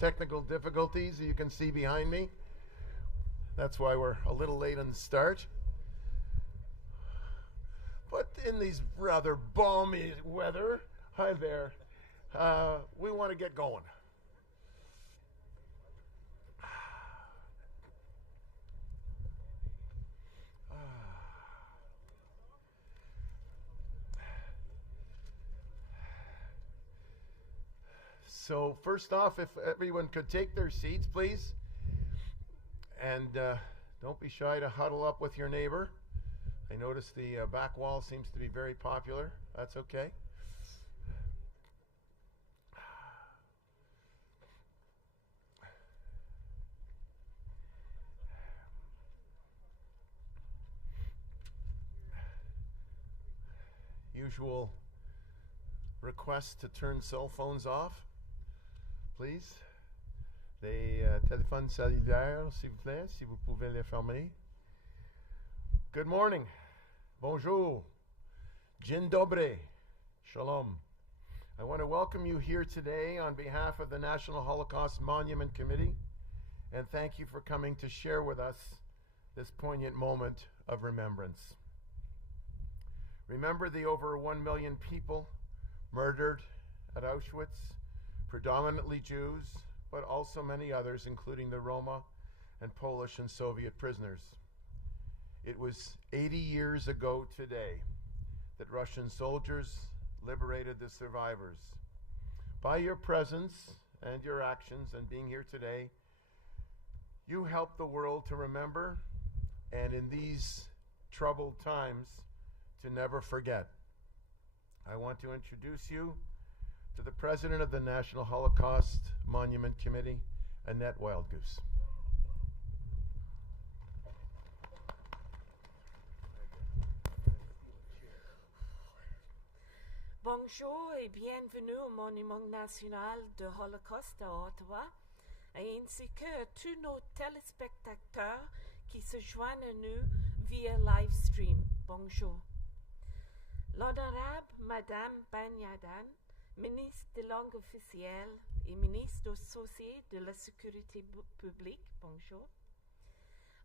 technical difficulties you can see behind me. That's why we're a little late on the start. But in these rather balmy weather, hi there, we want to get going. So first off, if everyone could take their seats, please. And don't be shy to huddle up with your neighbor. I notice the back wall seems to be very popular. That's okay. Usual request to turn cell phones off, please. Les téléphones cellulaires, s'il vous plaît, si vous pouvez les fermer. Good morning. Bonjour. Dzień dobry. Shalom. I want to welcome you here today on behalf of the National Holocaust Monument Committee, and thank you for coming to share with us this poignant moment of remembrance. Remember the over 1 million people murdered at Auschwitz, predominantly Jews, but also many others, including the Roma and Polish and Soviet prisoners. It was 80 years ago today that Russian soldiers liberated the survivors. By your presence and your actions and being here today, you help the world to remember, and in these troubled times, to never forget. I want to introduce you to the President of the National Holocaust Monument Committee, Annette Wildgoose. Bonjour et bienvenue au Monument National de Holocauste à Ottawa, ainsi que à tous nos téléspectateurs qui se joignent à nous via live stream. Bonjour. L'honorable Madame Banyadan, ministre des langues officielles et ministre associé de la sécurité publique, bonjour.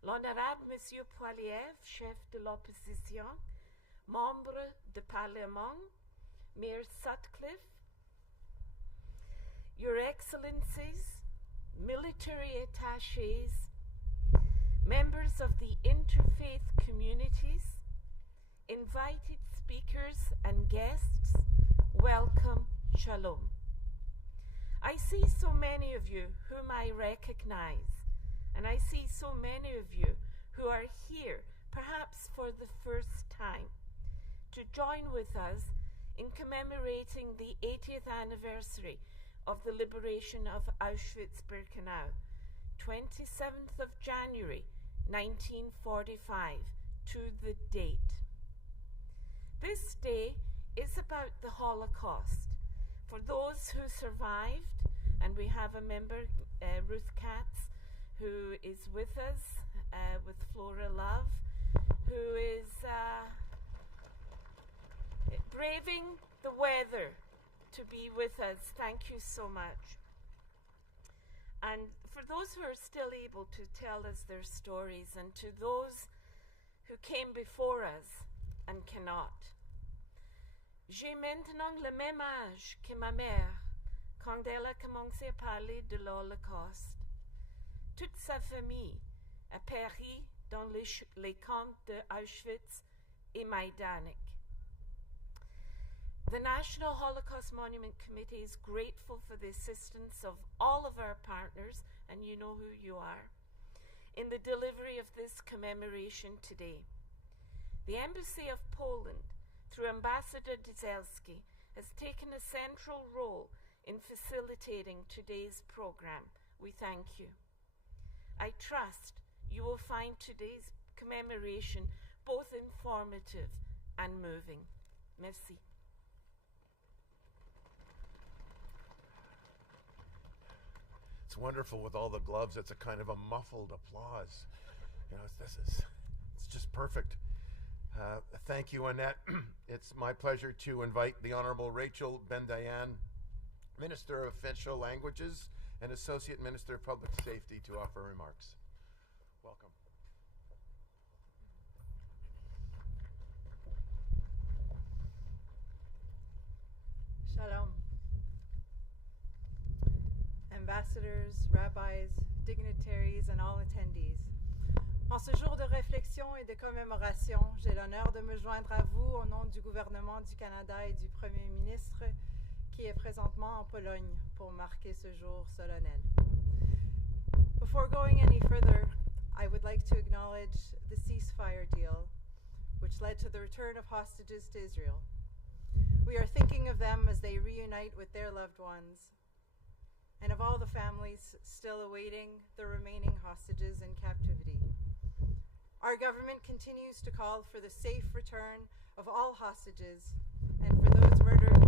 L'honorable Monsieur Poiliev, chef de l'opposition, membre du Parlement, Mayor Sutcliffe, Your Excellencies, military attachés, members of the interfaith communities, invited speakers and guests, welcome, shalom. I see so many of you whom I recognize, and I see so many of you who are here, perhaps for the first time, to join with us in commemorating the 80th anniversary of the liberation of Auschwitz-Birkenau, 27th of January, 1945, to the date. This day is about the Holocaust. For those who survived, and we have a member, Ruth Katz, who is with us, with Flora Love, who is braving the weather to be with us. Thank you so much. And for those who are still able to tell us their stories, and to those who came before us and cannot. J'ai maintenant le même âge que ma mère quand elle a commencé à parler de l'Holocauste. Toute sa famille a péri dans les camps de Auschwitz et Majdanek. The National Holocaust Monument Committee is grateful for the assistance of all of our partners, and you know who you are, in the delivery of this commemoration today. The Embassy of Poland, through Ambassador Dzielski, has taken a central role in facilitating today's program. We thank you. I trust you will find today's commemoration both informative and moving. Merci. It's wonderful with all the gloves. It's a kind of a muffled applause. You know, it's just perfect. Thank you, Annette. It's my pleasure to invite the Honorable Rachel Ben-Dayan, Minister of Official Languages and Associate Minister of Public Safety to offer remarks. Welcome. Shalom. Ambassadors, rabbis, dignitaries, and all attendees. En ce jour de réflexion et de commémoration, j'ai l'honneur de me joindre à vous au nom du gouvernement du Canada et du Premier ministre qui est présentement en Pologne pour marquer ce jour solennel. Before going any further, I would like to acknowledge the ceasefire deal, which led to the return of hostages to Israel. We are thinking of them as they reunite with their loved ones, and of all the families still awaiting the remaining hostages in captivity. Our government continues to call for the safe return of all hostages and for those murdered.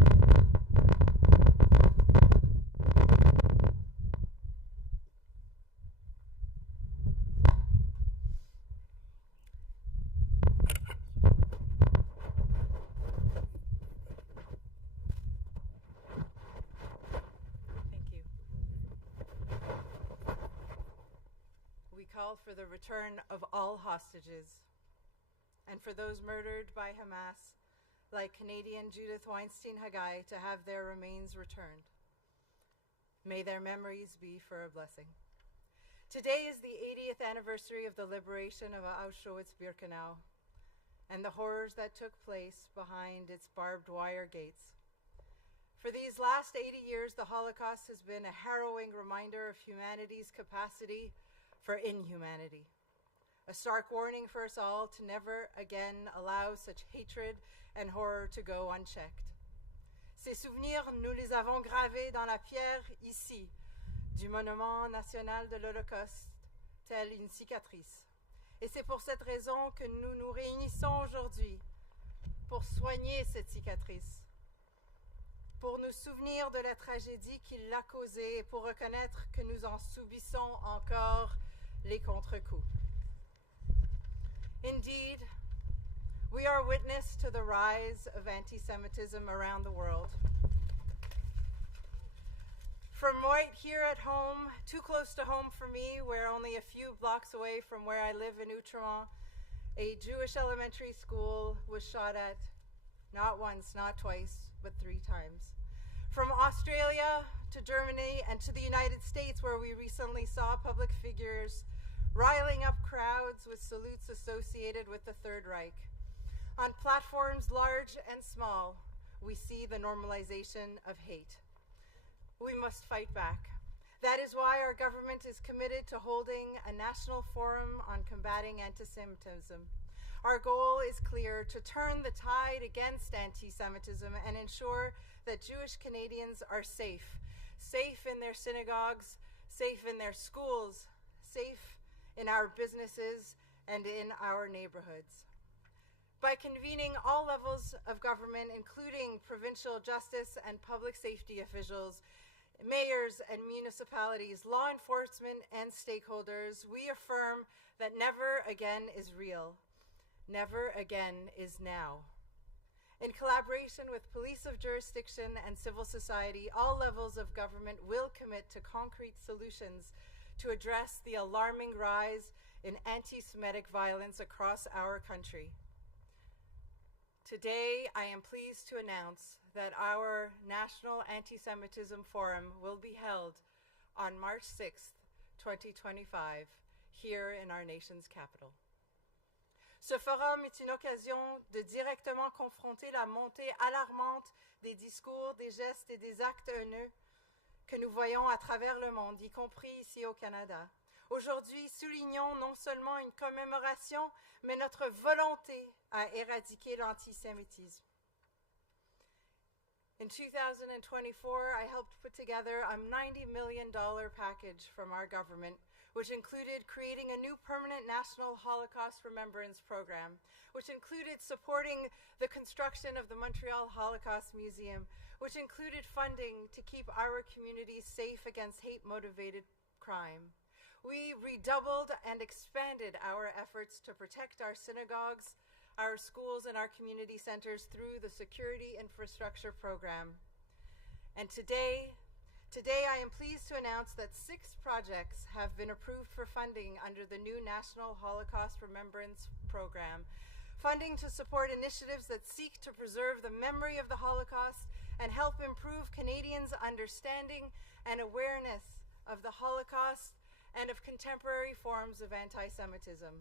Call for the return of all hostages and for those murdered by Hamas, like Canadian Judith Weinstein-Haggai, to have their remains returned. May their memories be for a blessing. Today is the 80th anniversary of the liberation of Auschwitz-Birkenau and the horrors that took place behind its barbed wire gates. For these last 80 years, the Holocaust has been a harrowing reminder of humanity's capacity for inhumanity, a stark warning for us all to never again allow such hatred and horror to go unchecked. Ces souvenirs, nous les avons gravés dans la pierre ici, du Monument national de l'Holocauste, telle une cicatrice. Et c'est pour cette raison que nous nous réunissons aujourd'hui, pour soigner cette cicatrice, pour nous souvenir de la tragédie qui l'a causée et pour reconnaître que nous en subissons encore les contre-coups. Indeed, we are witness to the rise of anti-Semitism around the world. From right here at home, too close to home for me, where only a few blocks away from where I live in Outremont, a Jewish elementary school was shot at not once, not twice, but 3 times. From Australia to Germany and to the United States, where we recently saw public figures riling up crowds with salutes associated with the Third Reich. On platforms large and small, we see the normalization of hate. We must fight back. That is why our government is committed to holding a national forum on combating antisemitism. Our goal is clear: to turn the tide against anti-Semitism and ensure that Jewish Canadians are safe. Safe in their synagogues, safe in their schools, safe in our businesses and in our neighborhoods. By convening all levels of government, including provincial justice and public safety officials, mayors and municipalities, law enforcement and stakeholders, we affirm that never again is real. Never again is now. In collaboration with police of jurisdiction and civil society, all levels of government will commit to concrete solutions to address the alarming rise in anti-Semitic violence across our country. Today, I am pleased to announce that our National Anti-Semitism Forum will be held on March 6th, 2025, here in our nation's capital. Ce forum est une occasion de directement confronter la montée alarmante des discours, des gestes et des actes haineux que nous voyons à travers le monde, y compris ici au Canada. Aujourd'hui, soulignons non seulement une commémoration, mais notre volonté à éradiquer l'antisémitisme. In 2024, I helped put together a $90 million package from our government, which included creating a new permanent National Holocaust Remembrance program, which included supporting the construction of the Montreal Holocaust Museum, which included funding to keep our communities safe against hate-motivated crime. We redoubled and expanded our efforts to protect our synagogues, our schools, and our community centers through the Security Infrastructure Program. And today, Today, I am pleased to announce that 6 projects have been approved for funding under the new National Holocaust Remembrance Program, funding to support initiatives that seek to preserve the memory of the Holocaust and help improve Canadians' understanding and awareness of the Holocaust and of contemporary forms of antisemitism.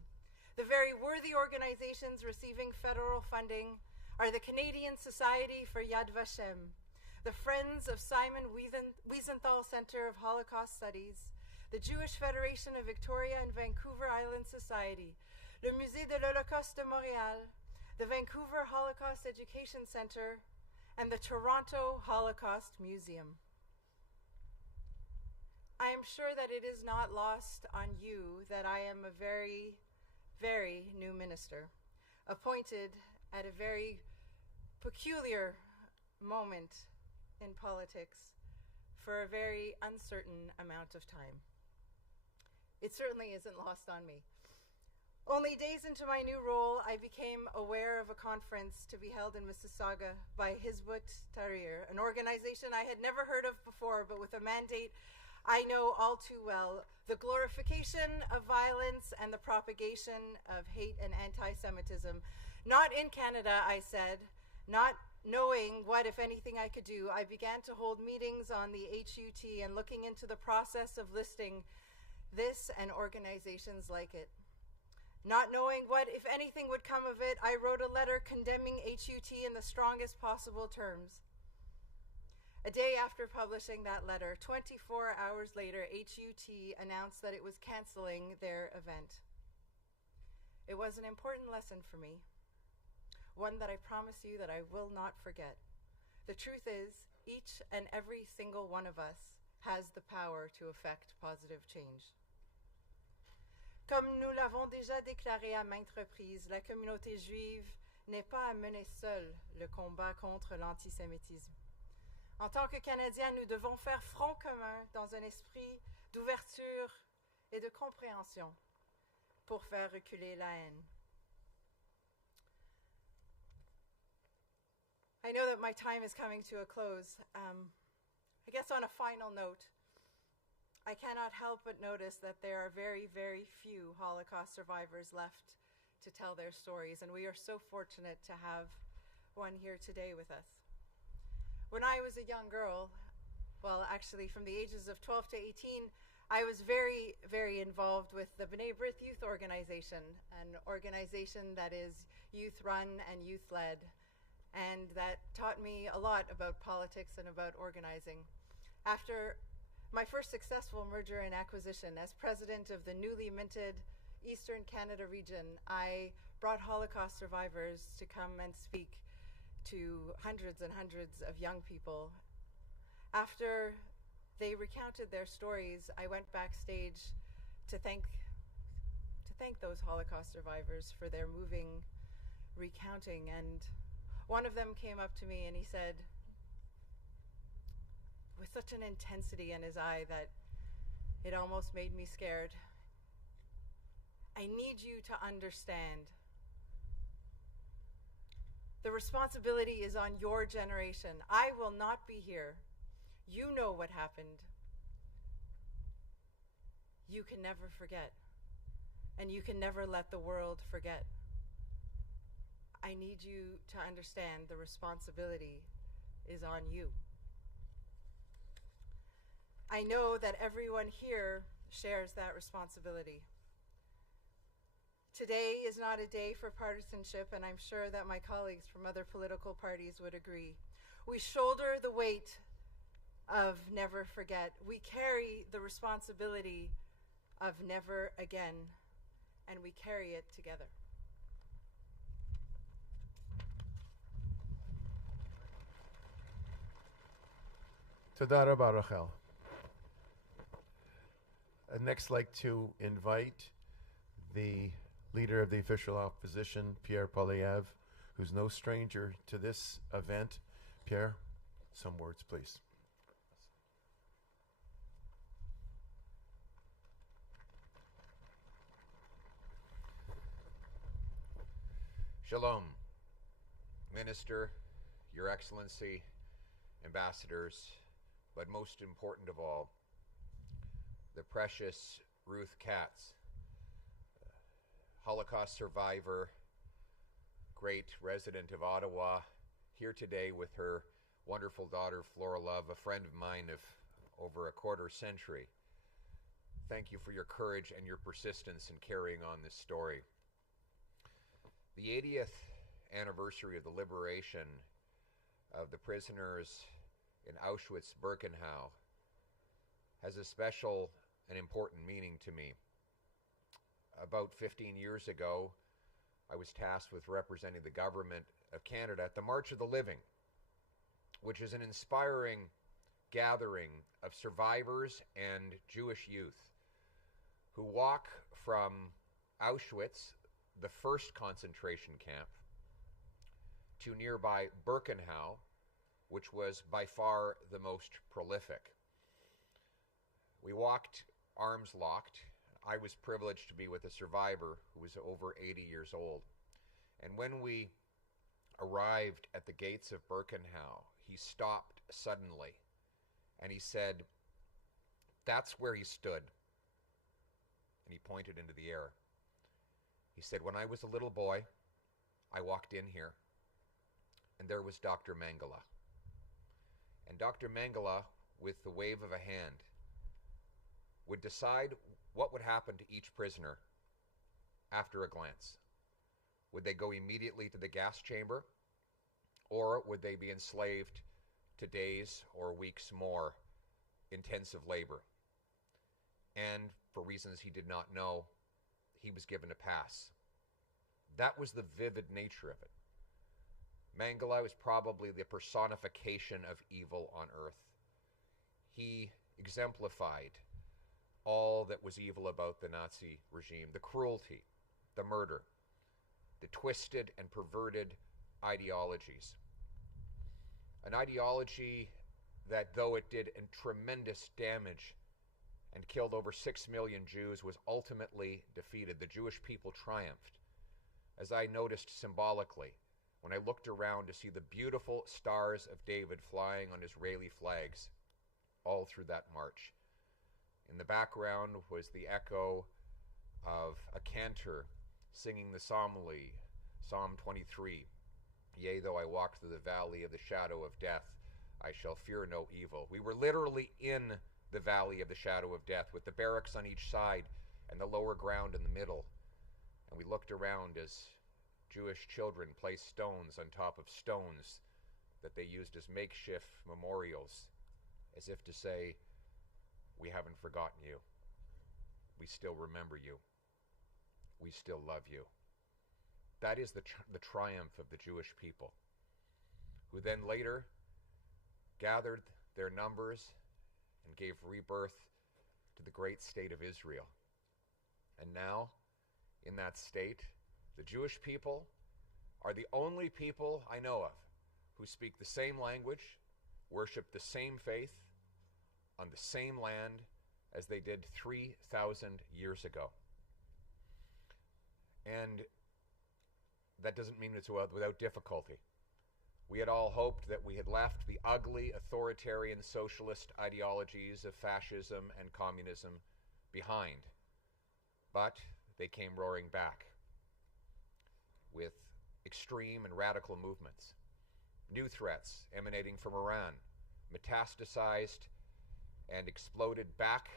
The very worthy organizations receiving federal funding are the Canadian Society for Yad Vashem, the Friends of Simon Wiesenthal Center of Holocaust Studies, the Jewish Federation of Victoria and Vancouver Island Society, le Musée de l'Holocauste de Montréal, the Vancouver Holocaust Education Center, and the Toronto Holocaust Museum. I am sure that it is not lost on you that I am a very, very new minister, appointed at a very peculiar moment in politics for a very uncertain amount of time. It certainly isn't lost on me. Only days into my new role, I became aware of a conference to be held in Mississauga by Hizbut Tahrir, an organization I had never heard of before, but with a mandate I know all too well: the glorification of violence and the propagation of hate and anti-Semitism. Not in Canada, I said. Not knowing what, if anything, I could do, I began to hold meetings on the HUT and looking into the process of listing this and organizations like it. Not knowing what, if anything, would come of it, I wrote a letter condemning HUT in the strongest possible terms. A day after publishing that letter, 24 hours later, HUT announced that it was canceling their event. It was an important lesson for me, one that I promise you that I will not forget. The truth is, each and every single one of us has the power to effect positive change. Comme nous l'avons déjà déclaré à maintes reprises, la communauté juive n'est pas à mener seule le combat contre l'antisémitisme. En tant que Canadiens, nous devons faire front commun dans un esprit d'ouverture et de compréhension pour faire reculer la haine. I know that my time is coming to a close. I guess on a final note, I cannot help but notice that there are very, very few Holocaust survivors left to tell their stories, and we are so fortunate to have one here today with us. When I was a young girl, well, actually from the ages of 12 to 18, I was very, very involved with the B'nai Brith Youth Organization, an organization that is youth-run and youth-led, and that taught me a lot about politics and about organizing. After my first successful merger and acquisition as president of the newly minted Eastern Canada region, I brought Holocaust survivors to come and speak to hundreds and hundreds of young people. After they recounted their stories, I went backstage to thank those Holocaust survivors for their moving recounting, and one of them came up to me and he said, with such an intensity in his eye that it almost made me scared, I need you to understand. The responsibility is on your generation. I will not be here. You know what happened. You can never forget. And you can never let the world forget. I need you to understand the responsibility is on you. I know that everyone here shares that responsibility. Today is not a day for partisanship, and I'm sure that my colleagues from other political parties would agree. We shoulder the weight of never forget. We carry the responsibility of never again, and we carry it together. Toda rabba, Rachel. I'd next like to invite the leader of the official opposition, Pierre Poilievre, who's no stranger to this event. Pierre, some words, please. Shalom, Minister, Your Excellency, ambassadors, but most important of all, the precious Ruth Katz, Holocaust survivor, great resident of Ottawa, here today with her wonderful daughter, Flora Love, a friend of mine of over a quarter century. Thank you for your courage and your persistence in carrying on this story. The 80th anniversary of the liberation of the prisoners in Auschwitz-Birkenau has a special and important meaning to me. About 15 years ago, I was tasked with representing the government of Canada at the March of the Living, which is an inspiring gathering of survivors and Jewish youth who walk from Auschwitz, the first concentration camp, to nearby Birkenau, which was by far the most prolific. We walked arms locked. I was privileged to be with a survivor who was over 80 years old. And when we arrived at the gates of Birkenau, he stopped suddenly and he said, "That's where he stood." And he pointed into the air. He said, "When I was a little boy, I walked in here and there was Dr. Mengele." And Dr. Mengele, with the wave of a hand, would decide what would happen to each prisoner after a glance. Would they go immediately to the gas chamber, or would they be enslaved to days or weeks more intensive labor? And for reasons he did not know, he was given a pass. That was the vivid nature of it. Mengele was probably the personification of evil on earth. He exemplified all that was evil about the Nazi regime, the cruelty, the murder, the twisted and perverted ideologies. An ideology that, though it did tremendous damage and killed over 6 million Jews, was ultimately defeated. The Jewish people triumphed. As I noticed symbolically, when I looked around to see the beautiful stars of David flying on Israeli flags all through that march. In the background was the echo of a cantor singing the psalmody, Psalm 23. "Yea, though I walk through the valley of the shadow of death, I shall fear no evil." We were literally in the valley of the shadow of death, with the barracks on each side and the lower ground in the middle. And we looked around as Jewish children placed stones on top of stones that they used as makeshift memorials, as if to say, "We haven't forgotten you. We still remember you. We still love you." That is the triumph of the Jewish people, who then later gathered their numbers and gave rebirth to the great state of Israel. And now, in that state, the Jewish people are the only people I know of who speak the same language, worship the same faith, on the same land as they did 3,000 years ago. And that doesn't mean it's without difficulty. We had all hoped that we had left the ugly, authoritarian, socialist ideologies of fascism and communism behind. But they came roaring back with extreme and radical movements. New threats emanating from Iran metastasized and exploded back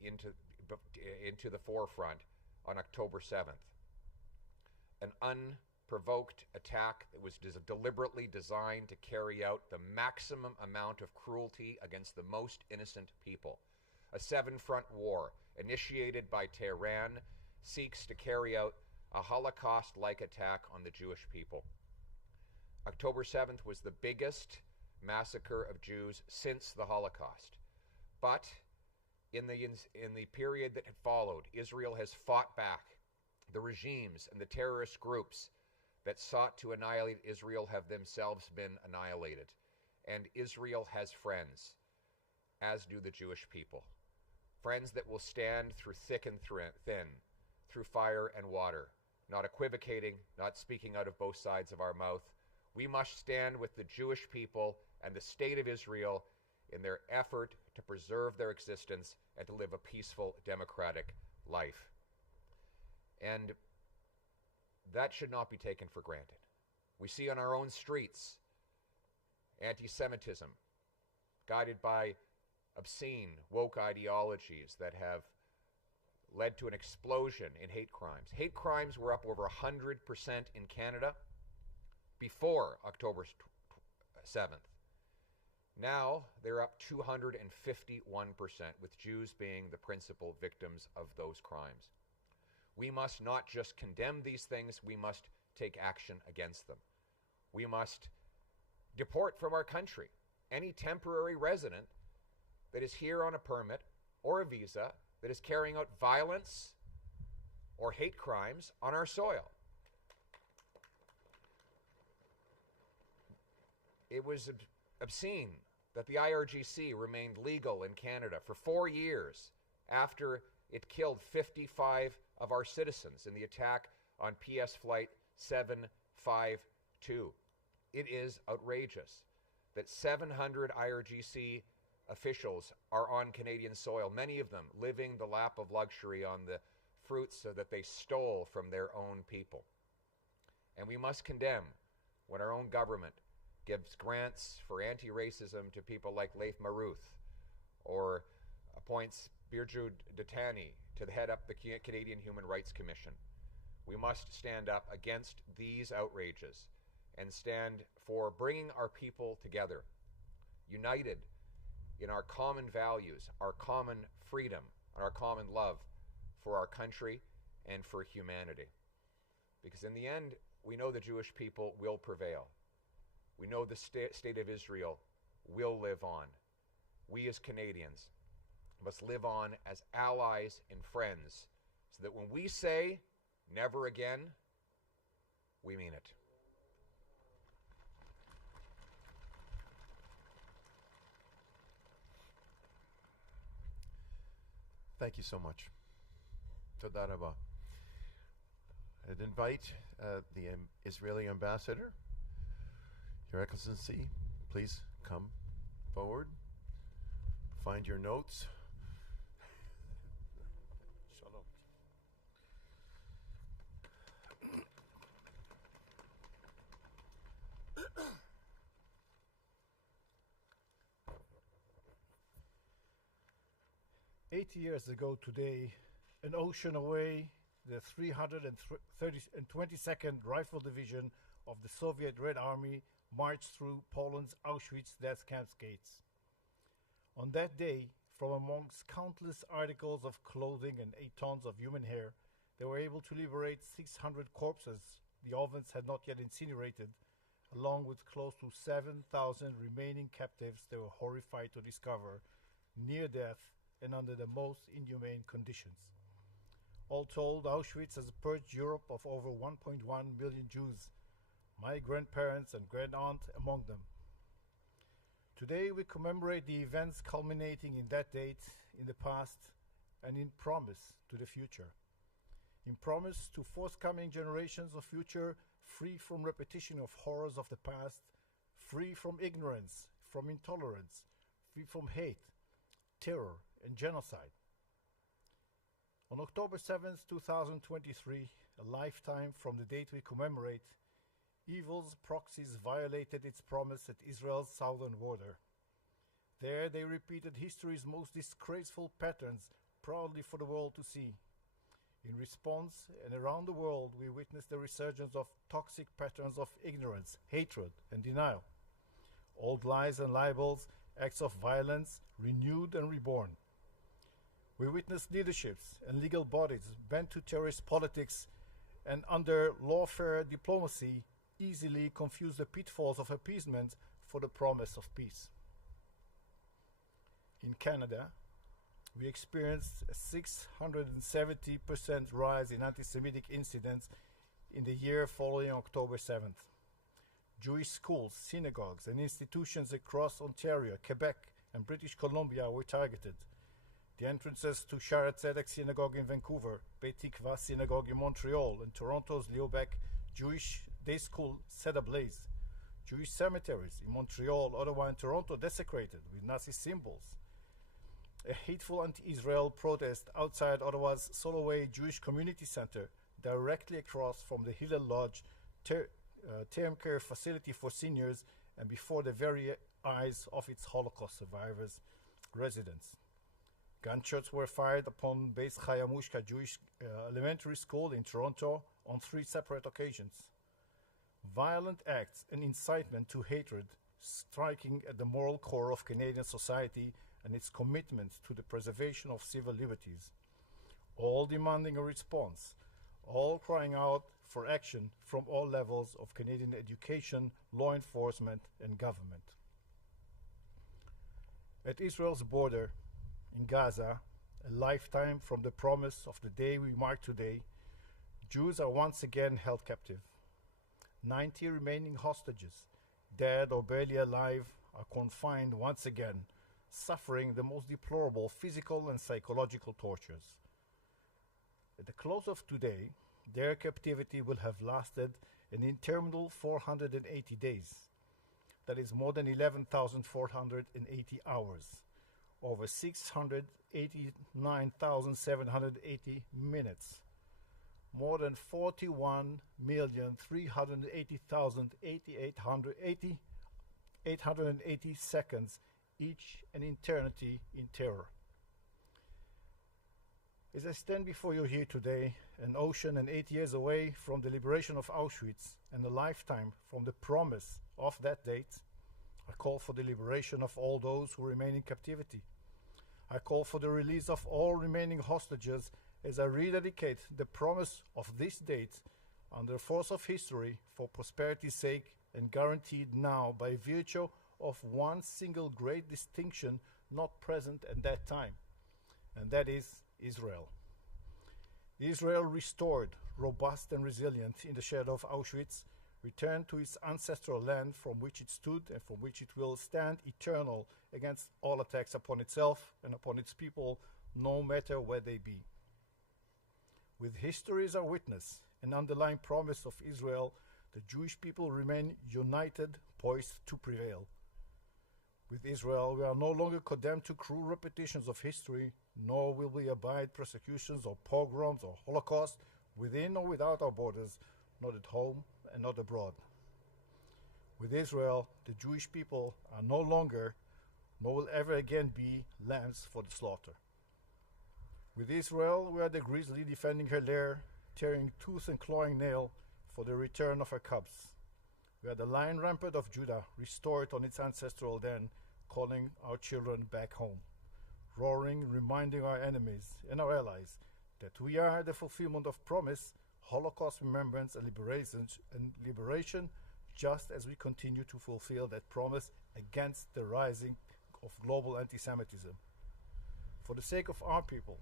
into the forefront on October 7th. An unprovoked attack that was deliberately designed to carry out the maximum amount of cruelty against the most innocent people. A seven-front war initiated by Tehran seeks to carry out a Holocaust-like attack on the Jewish people. October 7th was the biggest massacre of Jews since the Holocaust. But in the period that had followed, Israel has fought back. The regimes and the terrorist groups that sought to annihilate Israel have themselves been annihilated. And Israel has friends, as do the Jewish people. Friends that will stand through thick and thin, through fire and water, not equivocating, not speaking out of both sides of our mouth. We must stand with the Jewish people and the state of Israel in their effort to preserve their existence and to live a peaceful, democratic life. And that should not be taken for granted. We see on our own streets anti-Semitism, guided by obscene, woke ideologies that have led to an explosion in hate crimes. Hate crimes were up over 100% in Canada before October 7th. Now they're up 251%, with Jews being the principal victims of those crimes. We must not just condemn these things, we must take action against them. We must deport from our country any temporary resident that is here on a permit or a visa that is carrying out violence or hate crimes on our soil. It was obscene that the IRGC remained legal in Canada for 4 years after it killed 55 of our citizens in the attack on PS Flight 752. It is outrageous that 700 IRGC officials are on Canadian soil, many of them living the lap of luxury on the fruits that they stole from their own people. And we must condemn when our own government gives grants for anti-racism to people like Leif Maruth, or appoints Birju Datani to head up the Canadian Human Rights Commission. We must stand up against these outrages and stand for bringing our people together, united in our common values, our common freedom, and our common love for our country and for humanity. Because in the end, we know the Jewish people will prevail. We know the state of Israel will live on. We as Canadians must live on as allies and friends, so that when we say never again, we mean it. Thank you so much. Toda rabah. I'd invite the Israeli ambassador, Your Excellency, please come forward. Find your notes. Shalom. 80 years ago today, an ocean away, the 322nd Rifle Division of the Soviet Red Army marched through Poland's Auschwitz death camp's gates. On that day, from amongst countless articles of clothing and 8 tons of human hair, they were able to liberate 600 corpses the ovens had not yet incinerated, along with close to 7,000 remaining captives they were horrified to discover near death and under the most inhumane conditions. All told, Auschwitz has purged Europe of over 1.1 million Jews, my grandparents and grand-aunt among them. Today we commemorate the events culminating in that date in the past and in promise to the future. In promise to forthcoming generations of future free from repetition of horrors of the past, free from ignorance, from intolerance, free from hate, terror, and genocide. On October 7th, 2023, a lifetime from the date we commemorate, evil's proxies violated its promise at Israel's southern border. There they repeated history's most disgraceful patterns proudly for the world to see. In response, and around the world, we witnessed the resurgence of toxic patterns of ignorance, hatred, and denial. Old lies and libels, acts of violence, renewed and reborn. We witnessed leaderships and legal bodies bent to terrorist politics and under lawfare diplomacy easily confuse the pitfalls of appeasement for the promise of peace. In Canada, we experienced a 670% rise in anti-Semitic incidents in the year following October 7th. Jewish schools, synagogues, and institutions across Ontario, Quebec, and British Columbia were targeted. The entrances to Shaare Zedek Synagogue in Vancouver, Beit Tikva Synagogue in Montreal, and Toronto's Leobec Jewish Day School set ablaze. Jewish cemeteries in Montreal, Ottawa, and Toronto desecrated with Nazi symbols. A hateful anti-Israel protest outside Ottawa's Soloway Jewish Community Center, directly across from the Hillel Lodge term care facility for seniors and before the very eyes of its Holocaust survivors' residents. Gunshots were fired upon Beis Chayamushka Jewish Elementary School in Toronto on 3 separate occasions. Violent acts and incitement to hatred striking at the moral core of Canadian society and its commitment to the preservation of civil liberties, all demanding a response, all crying out for action from all levels of Canadian education, law enforcement, and government. At Israel's border in Gaza, a lifetime from the promise of the day we mark today, Jews are once again held captive. 90 remaining hostages, dead or barely alive, are confined once again, suffering the most deplorable physical and psychological tortures. At the close of today, their captivity will have lasted an interminable 480 days. That is more than 11,480 hours, over 689,780 minutes, more than 41,380,880 seconds, each an eternity in terror. As I stand before you here today, an ocean and 8 years away from the liberation of Auschwitz and a lifetime from the promise of that date, I call for the liberation of all those who remain in captivity. I call for the release of all remaining hostages as I rededicate the promise of this date under the force of history for prosperity's sake and guaranteed now by virtue of one single great distinction not present at that time, and that is Israel. Israel restored, robust and resilient in the shadow of Auschwitz, returned to its ancestral land from which it stood and from which it will stand eternal against all attacks upon itself and upon its people, no matter where they be. With history as our witness, an underlying promise of Israel, the Jewish people remain united, poised to prevail. With Israel, we are no longer condemned to cruel repetitions of history, nor will we abide persecutions or pogroms or Holocaust within or without our borders, not at home and not abroad. With Israel, the Jewish people are no longer, nor will ever again be, lambs for the slaughter. With Israel, we are the grizzly defending her lair, tearing tooth and clawing nail for the return of her cubs. We are the lion rampart of Judah, restored on its ancestral den, calling our children back home, roaring, reminding our enemies and our allies that we are the fulfillment of promise, Holocaust remembrance and liberation, just as we continue to fulfill that promise against the rising of global antisemitism. For the sake of our people,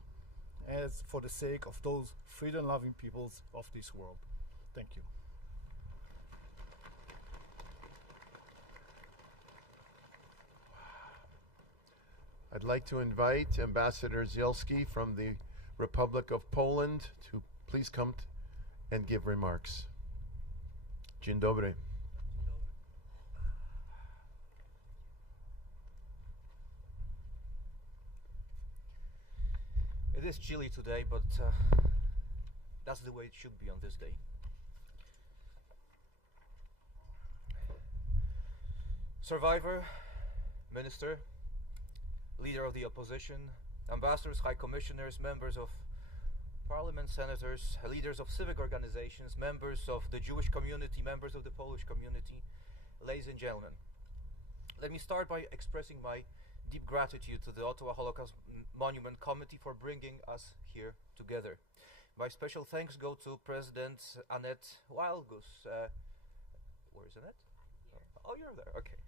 as for the sake of those freedom-loving peoples of this world. Thank you. I'd like to invite Ambassador Zielski from the Republic of Poland to please come and give remarks. Dzień dobry. It is chilly today, but that's the way it should be on this day. Survivor, minister, leader of the opposition, ambassadors, high commissioners, members of parliament, senators, leaders of civic organizations, members of the Jewish community, members of the Polish community, ladies and gentlemen. Let me start by expressing my deep gratitude to the Ottawa Holocaust Monument Committee for bringing us here together. My special thanks go to President Annette Wildgoose. Where is Annette? Oh, you're there, okay.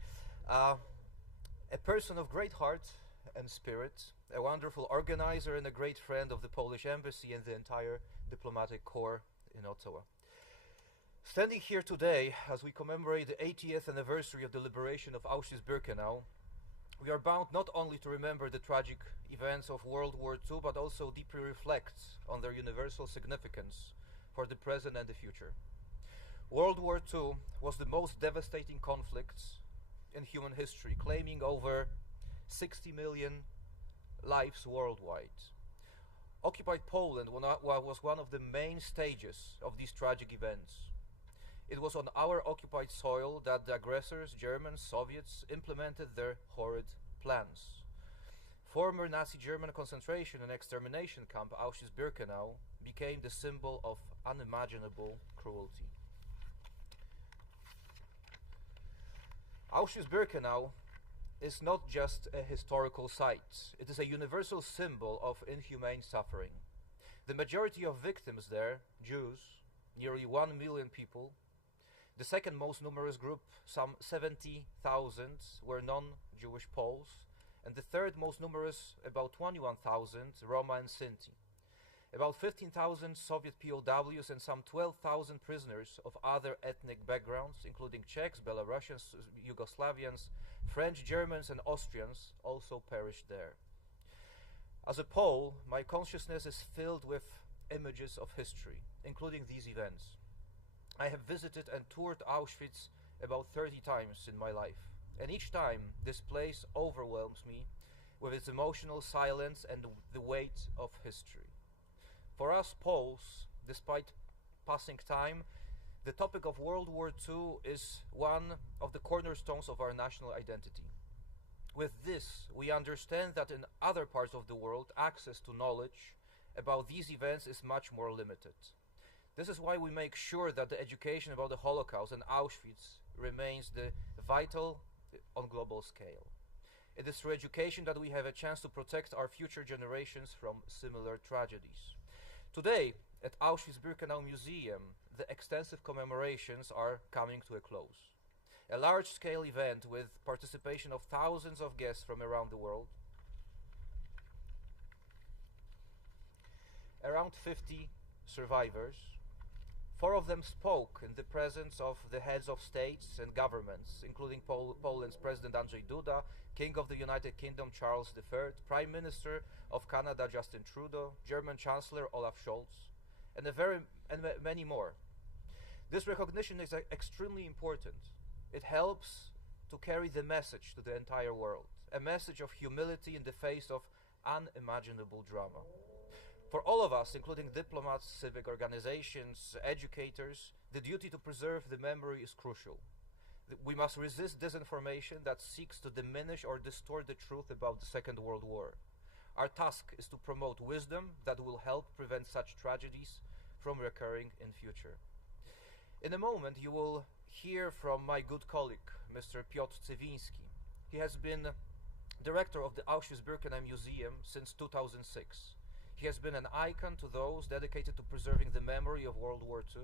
A person of great heart and spirit, a wonderful organizer and a great friend of the Polish Embassy and the entire diplomatic corps in Ottawa. Standing here today as we commemorate the 80th anniversary of the liberation of Auschwitz-Birkenau, we are bound not only to remember the tragic events of World War II, but also deeply reflect on their universal significance for the present and the future. World War II was the most devastating conflict in human history, claiming over 60 million lives worldwide. Occupied Poland was one of the main stages of these tragic events. It was on our occupied soil that the aggressors, Germans, Soviets, implemented their horrid plans. Former Nazi German concentration and extermination camp Auschwitz-Birkenau became the symbol of unimaginable cruelty. Auschwitz-Birkenau is not just a historical site, it is a universal symbol of inhumane suffering. The majority of victims there, Jews, nearly 1 million people. The second most numerous group, some 70,000, were non-Jewish Poles, and the third most numerous, about 21,000, Roma and Sinti. About 15,000 Soviet POWs and some 12,000 prisoners of other ethnic backgrounds, including Czechs, Belarusians, Yugoslavians, French, Germans, and Austrians, also perished there. As a Pole, my consciousness is filled with images of history, including these events. I have visited and toured Auschwitz about 30 times in my life, and each time this place overwhelms me with its emotional silence and the weight of history. For us Poles, despite passing time, the topic of World War II is one of the cornerstones of our national identity. With this, we understand that in other parts of the world, access to knowledge about these events is much more limited. This is why we make sure that the education about the Holocaust and Auschwitz remains vital on global scale. It is through education that we have a chance to protect our future generations from similar tragedies. Today, at Auschwitz-Birkenau Museum, the extensive commemorations are coming to a close. A large-scale event with participation of thousands of guests from around the world. Around 50 survivors. 4 of them spoke in the presence of the heads of states and governments, including Poland's President Andrzej Duda, King of the United Kingdom Charles III, Prime Minister of Canada Justin Trudeau, German Chancellor Olaf Scholz, and many more. This recognition is extremely important. It helps to carry the message to the entire world, a message of humility in the face of unimaginable drama. For all of us, including diplomats, civic organizations, educators, the duty to preserve the memory is crucial. We must resist disinformation that seeks to diminish or distort the truth about the Second World War. Our task is to promote wisdom that will help prevent such tragedies from recurring in future. In a moment, you will hear from my good colleague, Mr. Piotr Cywiński. He has been director of the Auschwitz-Birkenau Museum since 2006. He has been an icon to those dedicated to preserving the memory of World War II,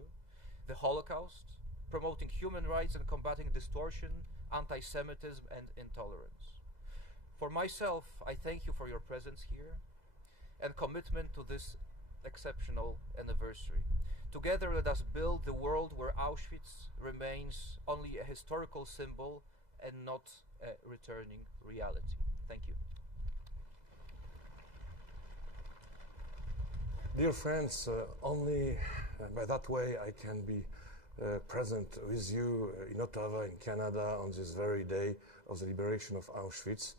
the Holocaust, promoting human rights and combating distortion, anti-Semitism, and intolerance. For myself, I thank you for your presence here and commitment to this exceptional anniversary. Together, let us build the world where Auschwitz remains only a historical symbol and not a returning reality. Thank you. Dear friends, only by that way I can be present with you in Ottawa, in Canada, on this very day of the liberation of Auschwitz.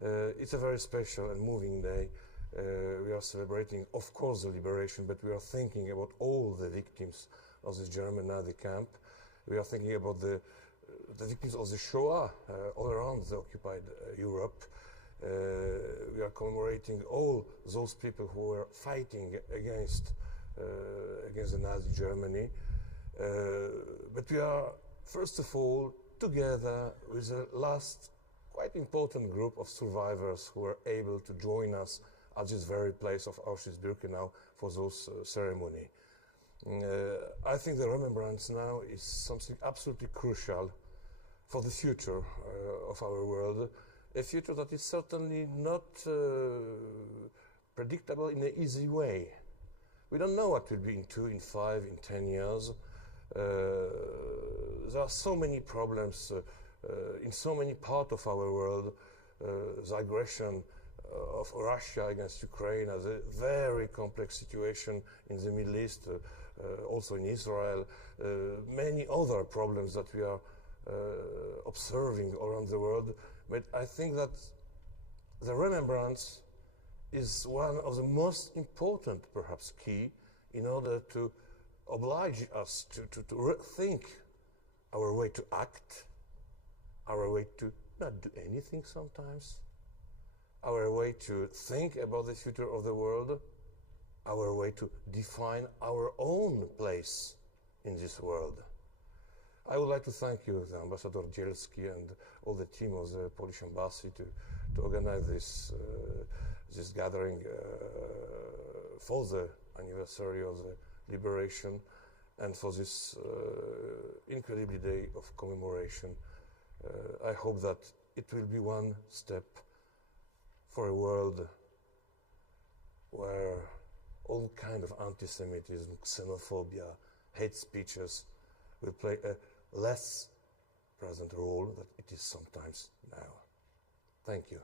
It's a very special and moving day. We are celebrating, of course, the liberation, but we are thinking about all the victims of this German Nazi camp. We are thinking about the victims of the Shoah all around the occupied Europe. We are commemorating all those people who were fighting against the Nazi Germany. But we are, first of all, together with a last quite important group of survivors who were able to join us at this very place of Auschwitz-Birkenau for those ceremony. I think the remembrance now is something absolutely crucial for the future of our world. A future that is certainly not predictable in an easy way. We don't know what will be in 2, in 5, in 10 years. There are so many problems in so many parts of our world. The aggression of Russia against Ukraine, as a very complex situation in the Middle East, also in Israel, many other problems that we are observing around the world. But I think that the remembrance is one of the most important, perhaps, key in order to oblige us to rethink our way to act, our way to not do anything sometimes, our way to think about the future of the world, our way to define our own place in this world. I would like to thank you, the Ambassador Dzielski, and all the team of the Polish Embassy to organize this gathering for the anniversary of the liberation and for this incredible day of commemoration. I hope that it will be one step for a world where all kind of antisemitism, xenophobia, hate speeches will play a less present role than it is sometimes now. Thank you.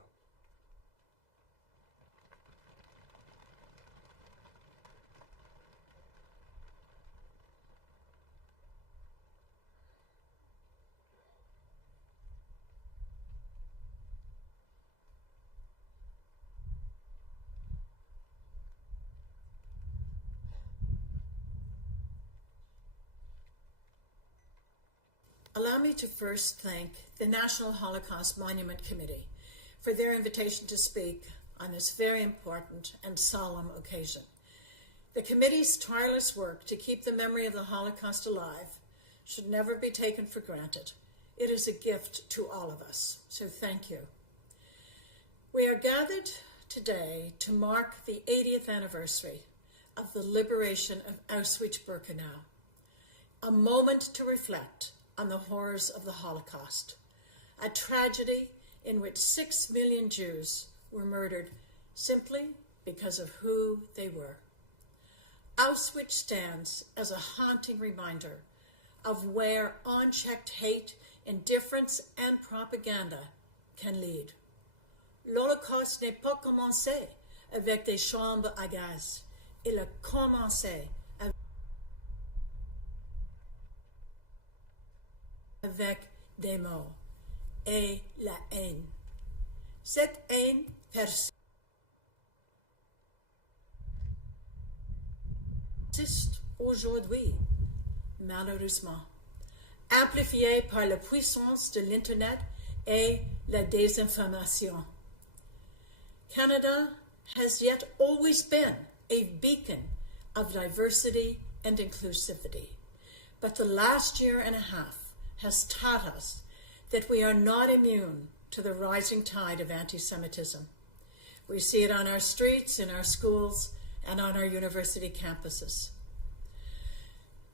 Allow me to first thank the National Holocaust Monument Committee for their invitation to speak on this very important and solemn occasion. The committee's tireless work to keep the memory of the Holocaust alive should never be taken for granted. It is a gift to all of us, so thank you. We are gathered today to mark the 80th anniversary of the liberation of Auschwitz-Birkenau, a moment to reflect on the horrors of the Holocaust, a tragedy in which 6 million Jews were murdered simply because of who they were. Auschwitz stands as a haunting reminder of where unchecked hate, indifference, and propaganda can lead. L'Holocauste n'est pas commencé avec des chambres à gaz. Il a commencé avec des mots et la haine. Cette haine persiste aujourd'hui, malheureusement, amplifiée par la puissance de l'Internet et la désinformation. Canada has yet always been a beacon of diversity and inclusivity, but the last year and a half has taught us that we are not immune to the rising tide of anti-Semitism. We see it on our streets, in our schools, and on our university campuses.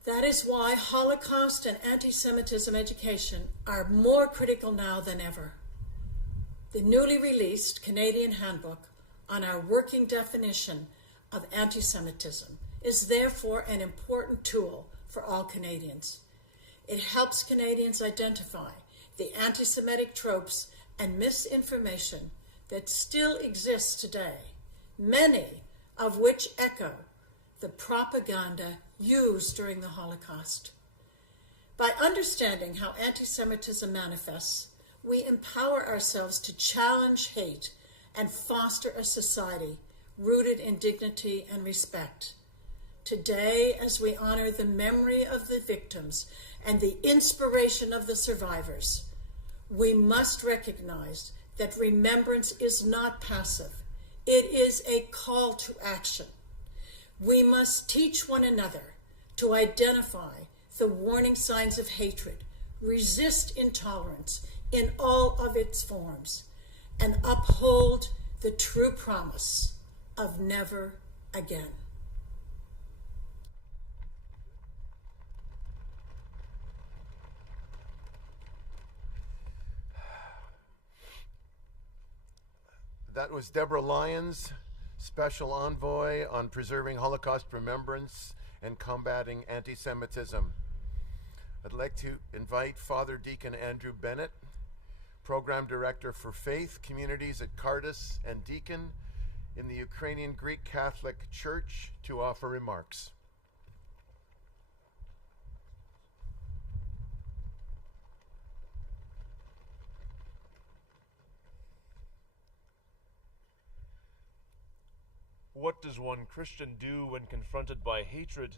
That is why Holocaust and anti-Semitism education are more critical now than ever. The newly released Canadian Handbook on our working definition of anti-Semitism is therefore an important tool for all Canadians. It helps Canadians identify the anti-Semitic tropes and misinformation that still exists today, many of which echo the propaganda used during the Holocaust. By understanding how anti-Semitism manifests, we empower ourselves to challenge hate and foster a society rooted in dignity and respect. Today, as we honor the memory of the victims and the inspiration of the survivors, we must recognize that remembrance is not passive. It is a call to action. We must teach one another to identify the warning signs of hatred, resist intolerance in all of its forms, and uphold the true promise of never again. That was Deborah Lyons, Special Envoy on Preserving Holocaust Remembrance and Combating Anti-Semitism. I'd like to invite Father Deacon Andrew Bennett, Program Director for Faith Communities at Cardis and Deacon in the Ukrainian Greek Catholic Church, to offer remarks. What does one Christian do when confronted by hatred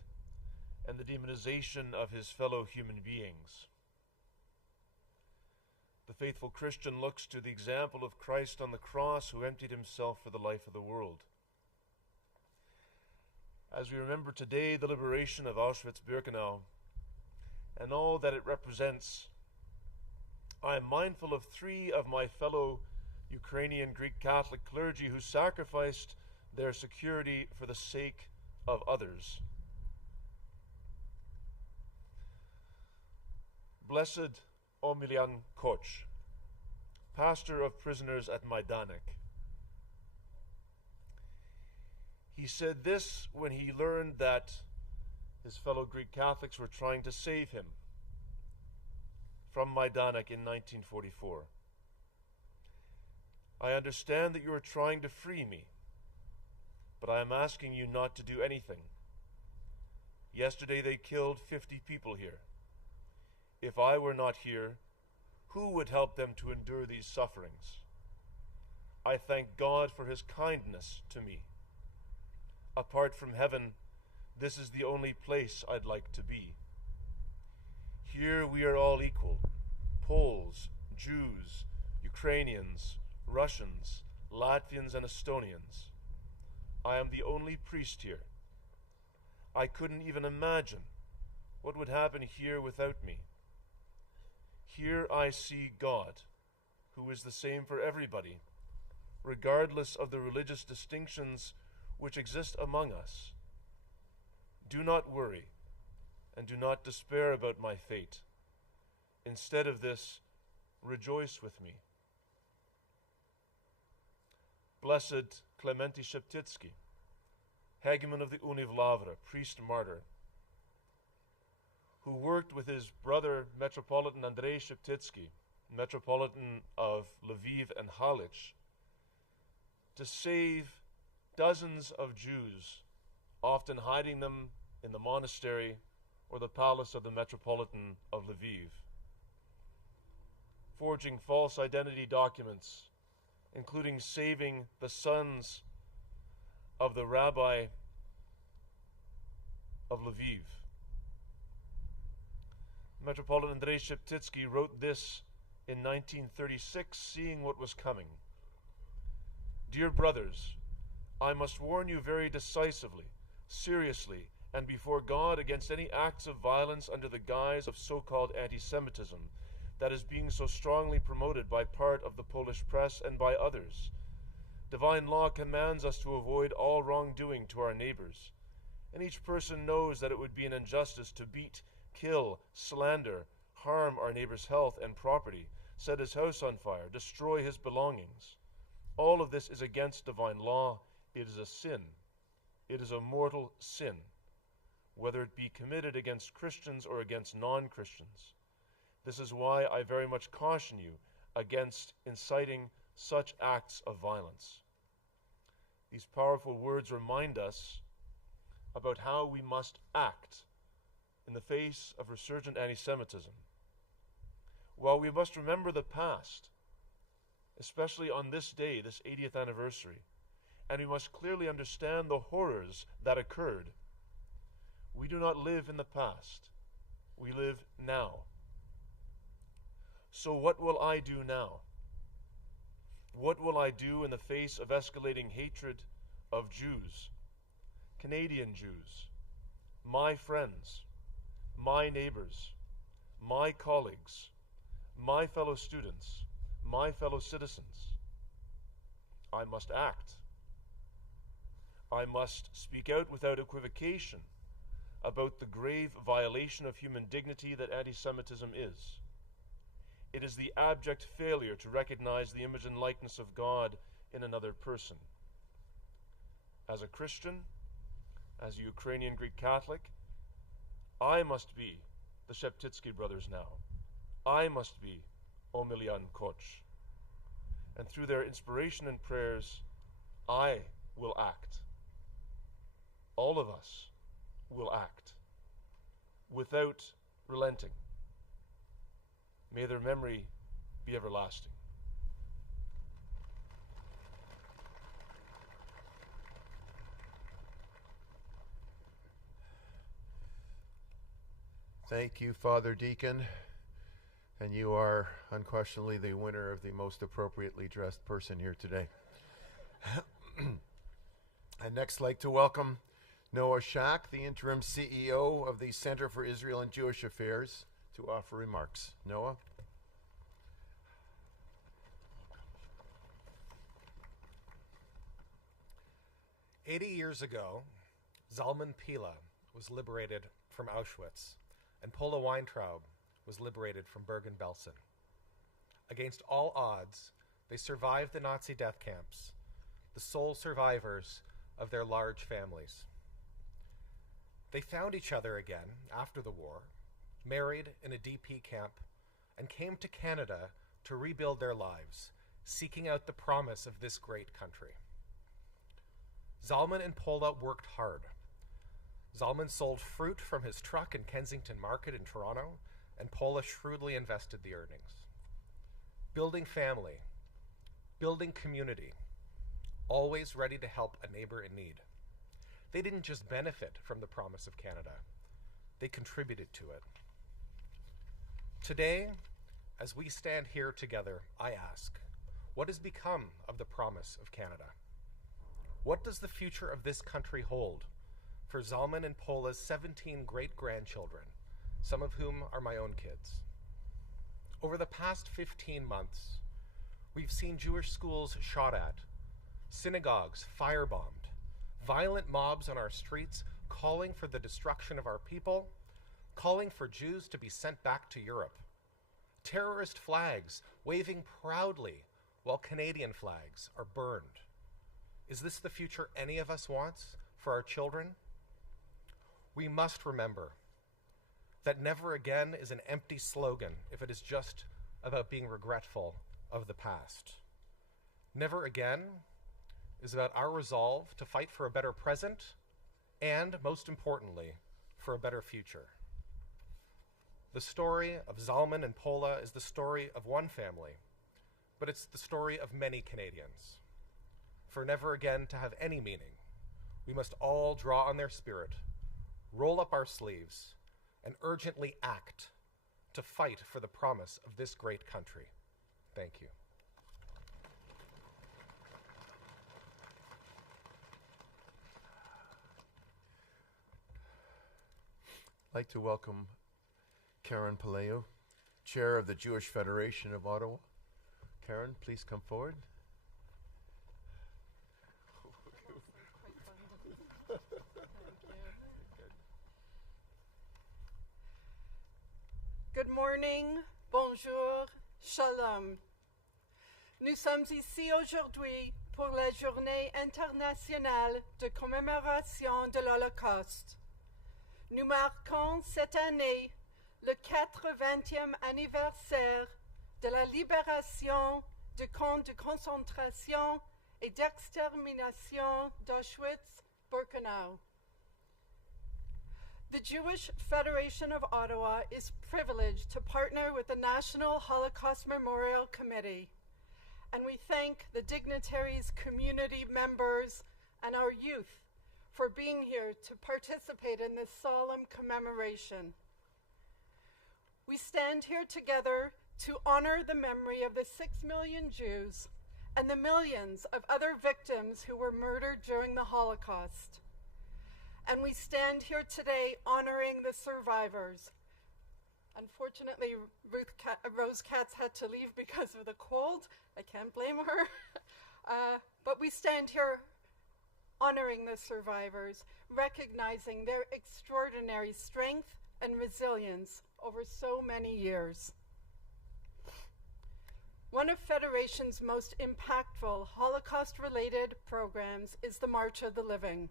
and the demonization of his fellow human beings? The faithful Christian looks to the example of Christ on the cross, who emptied himself for the life of the world. As we remember today the liberation of Auschwitz-Birkenau and all that it represents, I am mindful of 3 of my fellow Ukrainian Greek Catholic clergy who sacrificed their security for the sake of others. Blessed Omilian Koch, pastor of prisoners at Majdanek. He said this when he learned that his fellow Greek Catholics were trying to save him from Majdanek in 1944. I understand that you are trying to free me, but I am asking you not to do anything. Yesterday they killed 50 people here. If I were not here, who would help them to endure these sufferings? I thank God for his kindness to me. Apart from heaven, this is the only place I'd like to be. Here we are all equal: Poles, Jews, Ukrainians, Russians, Latvians, and Estonians. I am the only priest here. I couldn't even imagine what would happen here without me. Here I see God, who is the same for everybody, regardless of the religious distinctions which exist among us. Do not worry, and do not despair about my fate. Instead of this, rejoice with me. Blessed Clementi Sheptitsky, hegumen of the Univlavra, priest martyr, who worked with his brother Metropolitan Andrei Sheptitsky, Metropolitan of Lviv and Halich, to save dozens of Jews, often hiding them in the monastery or the palace of the Metropolitan of Lviv, forging false identity documents, including saving the sons of the rabbi of Lviv. Metropolitan Andrei Sheptitsky wrote this in 1936, seeing what was coming. Dear brothers, I must warn you very decisively, seriously, and before God against any acts of violence under the guise of so-called antisemitism that is being so strongly promoted by part of the Polish press and by others. Divine law commands us to avoid all wrongdoing to our neighbors, and each person knows that it would be an injustice to beat, kill, slander, harm our neighbor's health and property, set his house on fire, destroy his belongings. All of this is against divine law. It is a sin. It is a mortal sin, whether it be committed against Christians or against non-Christians. This is why I very much caution you against inciting such acts of violence. These powerful words remind us about how we must act in the face of resurgent anti-Semitism. While we must remember the past, especially on this day, this 80th anniversary, and we must clearly understand the horrors that occurred, we do not live in the past. We live now. So what will I do now? What will I do in the face of escalating hatred of Jews, Canadian Jews, my friends, my neighbors, my colleagues, my fellow students, my fellow citizens? I must act. I must speak out without equivocation about the grave violation of human dignity that anti-Semitism is. It is the abject failure to recognize the image and likeness of God in another person. As a Christian, as a Ukrainian Greek Catholic, I must be the Sheptitsky brothers now. I must be Omilian Koch. And through their inspiration and prayers, I will act. All of us will act without relenting. May their memory be everlasting. Thank you, Father Deacon. And you are unquestionably the winner of the most appropriately dressed person here today. I'd next like to welcome Noah Shack, the interim CEO of the Center for Israel and Jewish Affairs, to offer remarks. Noah? 80 years ago, Zalman Pila was liberated from Auschwitz, and Paula Weintraub was liberated from Bergen-Belsen. Against all odds, they survived the Nazi death camps, the sole survivors of their large families. They found each other again after the war, married in a DP camp, and came to Canada to rebuild their lives, seeking out the promise of this great country. Zalman and Paula worked hard. Zalman sold fruit from his truck in Kensington Market in Toronto, and Paula shrewdly invested the earnings. Building family, building community, always ready to help a neighbor in need. They didn't just benefit from the promise of Canada, they contributed to it. Today, as we stand here together, I ask, what has become of the promise of Canada? What does the future of this country hold for Zalman and Paula's 17 great-grandchildren, some of whom are my own kids? Over the past 15 months, we've seen Jewish schools shot at, synagogues firebombed, violent mobs on our streets calling for the destruction of our people, calling for Jews to be sent back to Europe, terrorist flags waving proudly while Canadian flags are burned. Is this the future any of us wants for our children? We must remember that never again is an empty slogan if it is just about being regretful of the past. Never again is about our resolve to fight for a better present and, most importantly, for a better future. The story of Zalman and Paula is the story of one family, but it's the story of many Canadians. For never again to have any meaning, we must all draw on their spirit, roll up our sleeves, and urgently act to fight for the promise of this great country. Thank you. I'd like to welcome Karen Palayo, Chair of the Jewish Federation of Ottawa. Karen, please come forward. Good morning, bonjour, shalom. Nous sommes ici aujourd'hui pour la Journée internationale de commémoration de l'Holocauste. Nous marquons cette année le 80e anniversaire de la libération du camp de concentration et d'extermination d'Auschwitz-Birkenau. The Jewish Federation of Ottawa is privileged to partner with the National Holocaust Memorial Committee, and we thank the dignitaries, community members, and our youth for being here to participate in this solemn commemoration. We stand here together to honor the memory of the 6 million Jews and the millions of other victims who were murdered during the Holocaust. And we stand here today honoring the survivors. Unfortunately, Rose Katz had to leave because of the cold. I can't blame her. But we stand here honoring the survivors, recognizing their extraordinary strength and resilience over so many years. One of Federation's most impactful Holocaust-related programs is the March of the Living,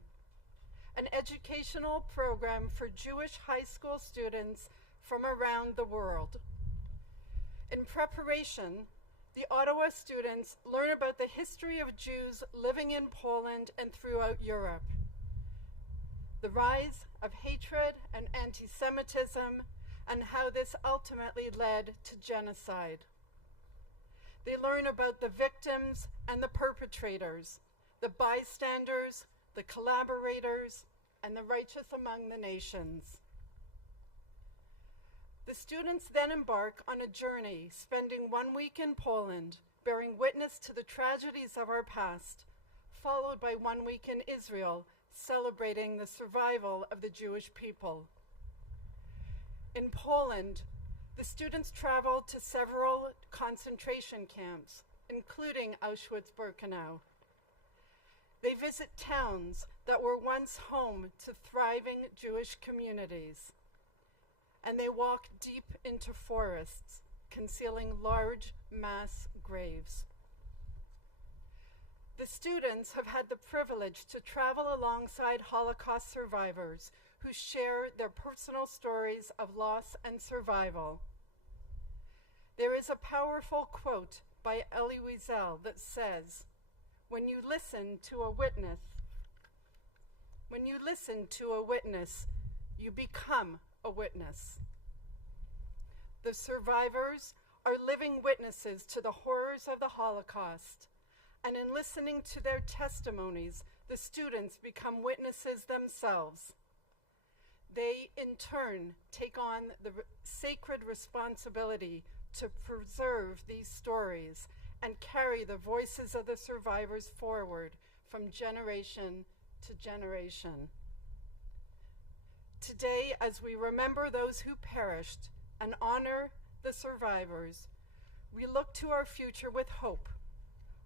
an educational program for Jewish high school students from around the world. In preparation, the Ottawa students learn about the history of Jews living in Poland and throughout Europe, the rise of hatred and antisemitism, and how this ultimately led to genocide. They learn about the victims and the perpetrators, the bystanders, the collaborators, and the righteous among the nations. The students then embark on a journey, spending 1 week in Poland, bearing witness to the tragedies of our past, followed by 1 week in Israel, celebrating the survival of the Jewish people. In Poland, the students travel to several concentration camps, including Auschwitz-Birkenau. They visit towns that were once home to thriving Jewish communities, and they walk deep into forests, concealing large mass graves. The students have had the privilege to travel alongside Holocaust survivors who share their personal stories of loss and survival. There is a powerful quote by Elie Wiesel that says, when you listen to a witness, you become a witness. The survivors are living witnesses to the horrors of the Holocaust, and in listening to their testimonies, the students become witnesses themselves. They, in turn, take on the sacred responsibility to preserve these stories and carry the voices of the survivors forward from generation to generation. Today, as we remember those who perished and honor the survivors, we look to our future with hope.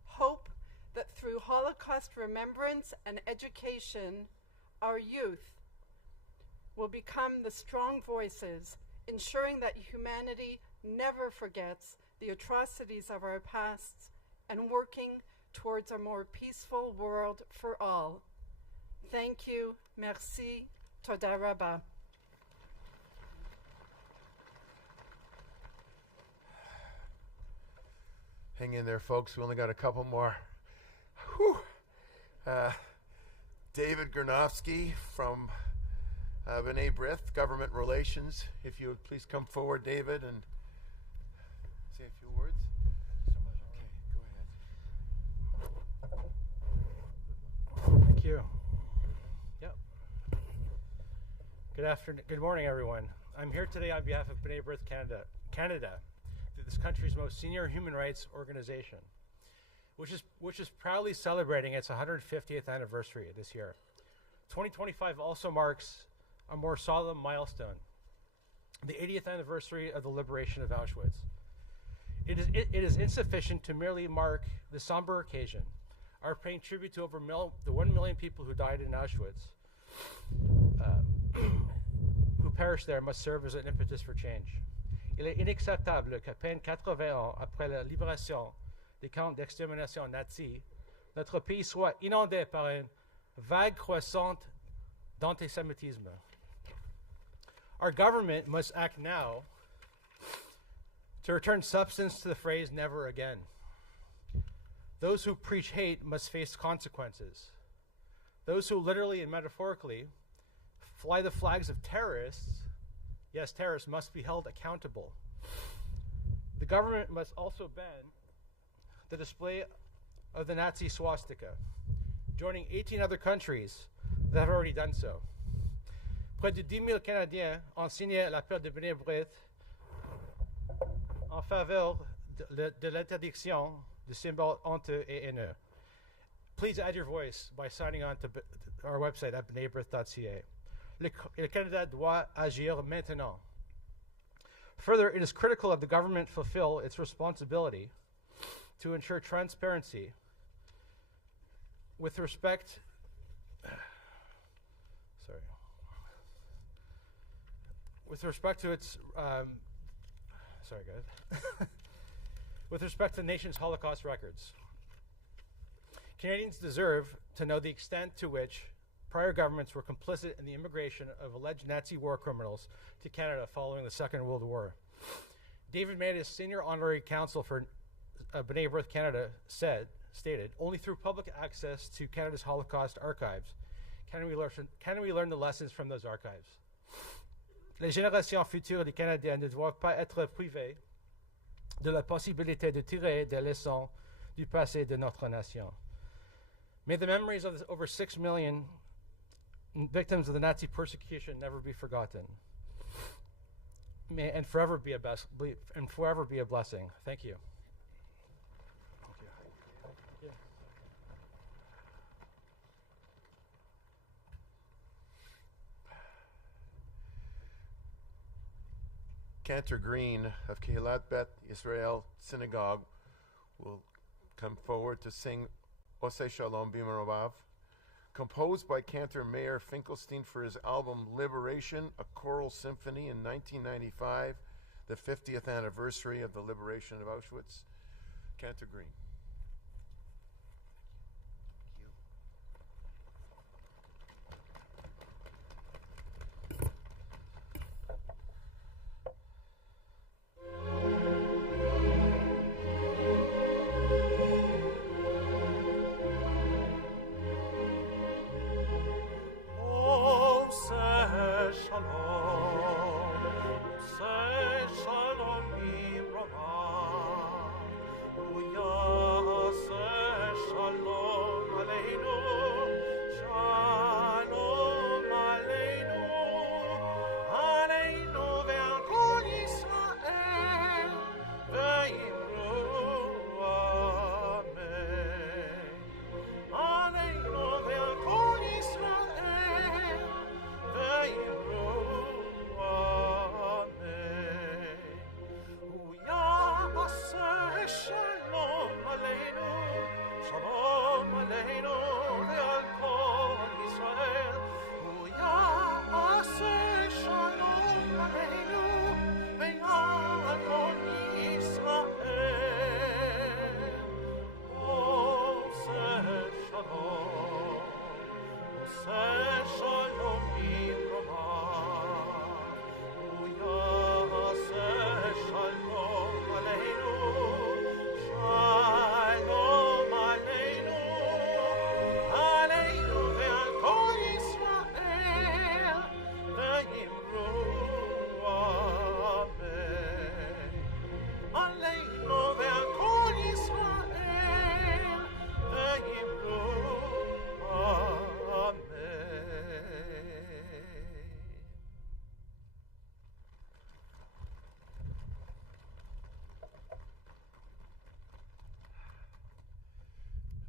Hope that through Holocaust remembrance and education, our youth will become the strong voices, ensuring that humanity never forgets the atrocities of our past and working towards a more peaceful world for all. Thank you. Merci. Toda rabba. Hang in there, folks. We only got a couple more. Whew. David Granovsky from B'nai Brith, Government Relations. If you would please come forward, David, and say a few words. Okay, go ahead. Thank you. Yep. Good afternoon. Good morning, everyone. I'm here today on behalf of B'nai Brith Canada, this country's most senior human rights organization, which is proudly celebrating its 150th anniversary this year. 2025 also marks a more solemn milestone, the 80th anniversary of the liberation of Auschwitz. It is insufficient to merely mark the somber occasion. Our paying tribute to over the 1 million people who died in Auschwitz, who perished there, must serve as an impetus for change. Il est inacceptable qu'à peine 80 ans après la libération des camps d'extermination nazis, notre pays soit inondé par une vague croissante d'antisémitisme. Our government must act now to return substance to the phrase never again. Those who preach hate must face consequences. Those who literally and metaphorically fly the flags of terrorists, yes, terrorists, must be held accountable. The government must also ban the display of the Nazi swastika, joining 18 other countries that have already done so. Près de 10 000 Canadiens ont signé l'appel de B'nai Brith en faveur de l'interdiction de symboles honteux et haineux. Please add your voice by signing on to our website at bnaibrith.ca. Le Canada doit agir maintenant. Further, it is critical that the government fulfill its responsibility to ensure transparency with respect to its with respect to the nation's Holocaust records. Canadians deserve to know the extent to which prior governments were complicit in the immigration of alleged Nazi war criminals to Canada following the Second World War. David Matas, senior honorary counsel for B'nai Brith Canada, stated, only through public access to Canada's Holocaust archives can we learn the lessons from those archives. Les générations futures des Canadiens ne doivent pas être privées de la possibilité de tirer des leçons du passé de notre nation. May the memories of the over 6 million victims of the Nazi persecution never be forgotten. and forever be a blessing. Thank you. Cantor Green of Kehilat Beth Israel Synagogue will come forward to sing Oseh Shalom B'Merovav, composed by Cantor Meir Finkelstein for his album Liberation, a choral symphony in 1995, the 50th anniversary of the liberation of Auschwitz. Cantor Green.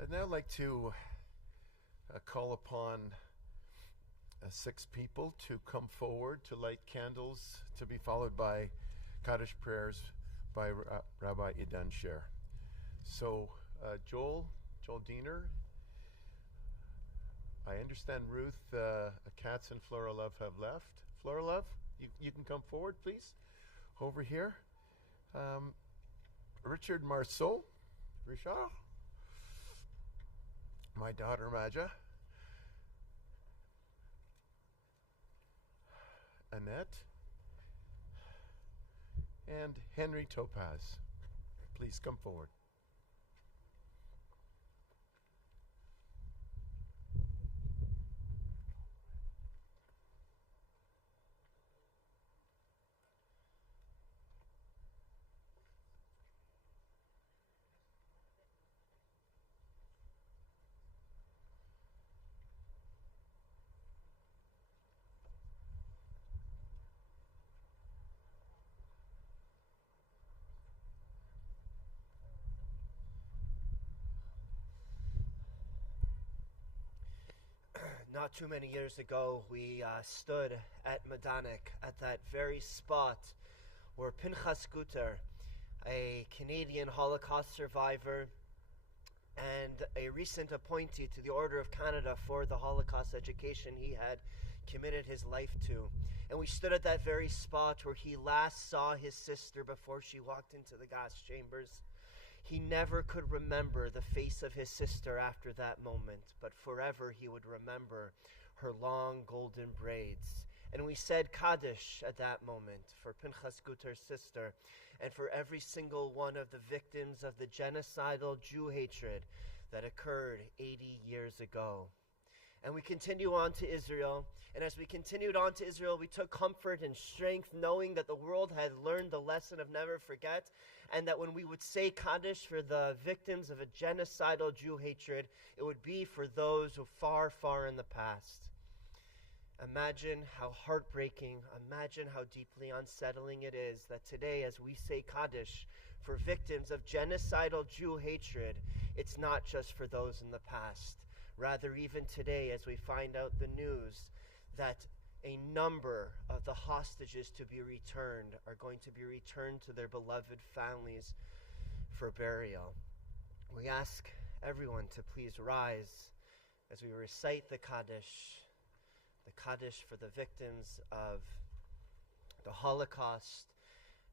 I'd now like to call upon 6 people to come forward to light candles, to be followed by Kaddish prayers by Rabbi Idan Sher. So Joel Diener, I understand Ruth Katz and Flora Love have left. Flora Love, you can come forward, please, over here. Richard Marceau, Richard, my daughter Maja, Annette, and Henry Topaz. Please come forward. Not too many years ago, we stood at Medanek, at that very spot where Pinchas Guter, a Canadian Holocaust survivor and a recent appointee to the Order of Canada for the Holocaust education he had committed his life to. And we stood at that very spot where he last saw his sister before she walked into the gas chambers. He never could remember the face of his sister after that moment, but forever he would remember her long golden braids. And we said Kaddish at that moment for Pinchas Guter's sister and for every single one of the victims of the genocidal Jew hatred that occurred 80 years ago. And we continue on to Israel. And as we continued on to Israel, we took comfort and strength knowing that the world had learned the lesson of never forget, and that when we would say Kaddish for the victims of a genocidal Jew hatred, it would be for those who far, far in the past. Imagine how heartbreaking, imagine how deeply unsettling it is that today, as we say Kaddish for victims of genocidal Jew hatred, it's not just for those in the past. Rather, even today, as we find out the news that a number of the hostages to be returned are going to be returned to their beloved families for burial. We ask everyone to please rise as we recite the Kaddish for the victims of the Holocaust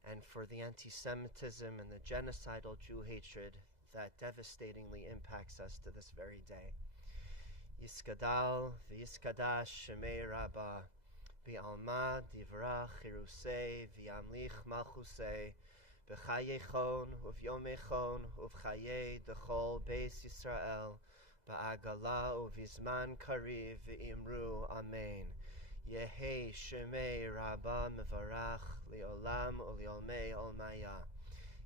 and for the antisemitism and the genocidal Jew hatred that devastatingly impacts us to this very day. Yiskadal v'yiskadash shemei Rabbah Bi'alma divrach chirusei v'yamlich malchusei b'chayechon uvyomechon uv'chayei dechol beis Yisrael ba'agala uvizman kariv v'imru amen. Yehi shemei Rabbah mevarach li'olam u'li'olmei olmaya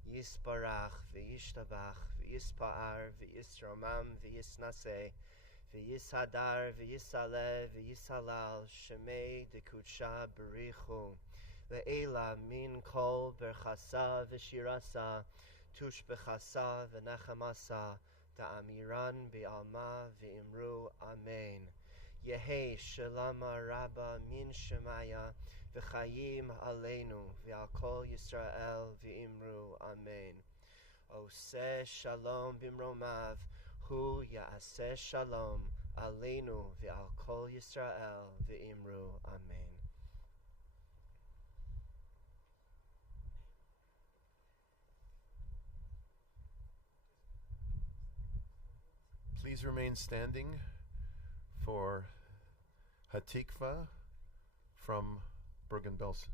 Yisbarach v'yishtabach v'yispa'ar v'yisromam v'yisnasei V'yishadar, v'yisale, v'yisalal, shemei dekutsha berichu. Le'ela min kol berchasa v'shirasa, tush bechasa v'nachamasa, da'amiran bi'alma v'imru amen. Yehi shalama rabba min shemaya, v'chayim aleinu, v'al kol Yisrael v'imru amen. Oseh shalom bimromav, Hu ya'aseh shalom aleinu v'al kol Yisrael v'imru amen. Please remain standing for Hatikva from Bergen-Belsen.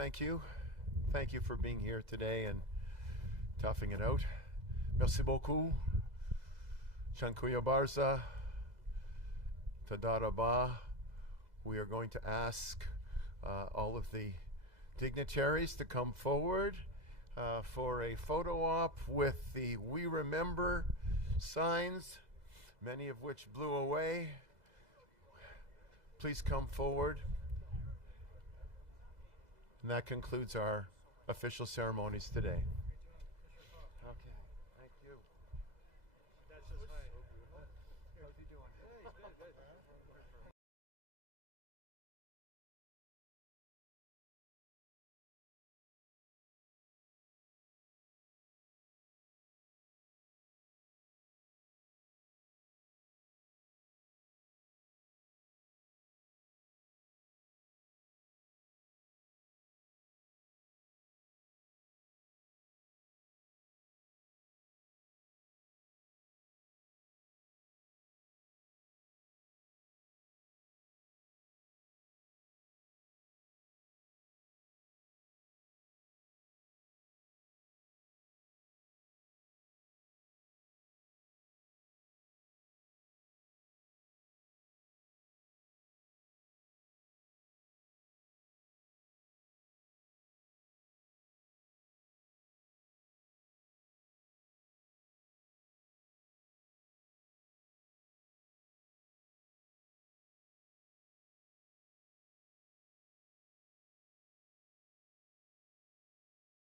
thank you. Thank you for being here today and toughing it out. Merci beaucoup. Chankuya Barza. Tada Rabah. We are going to ask all of the dignitaries to come forward for a photo op with the We Remember signs, many of which blew away. Please come forward. And that concludes our official ceremonies today.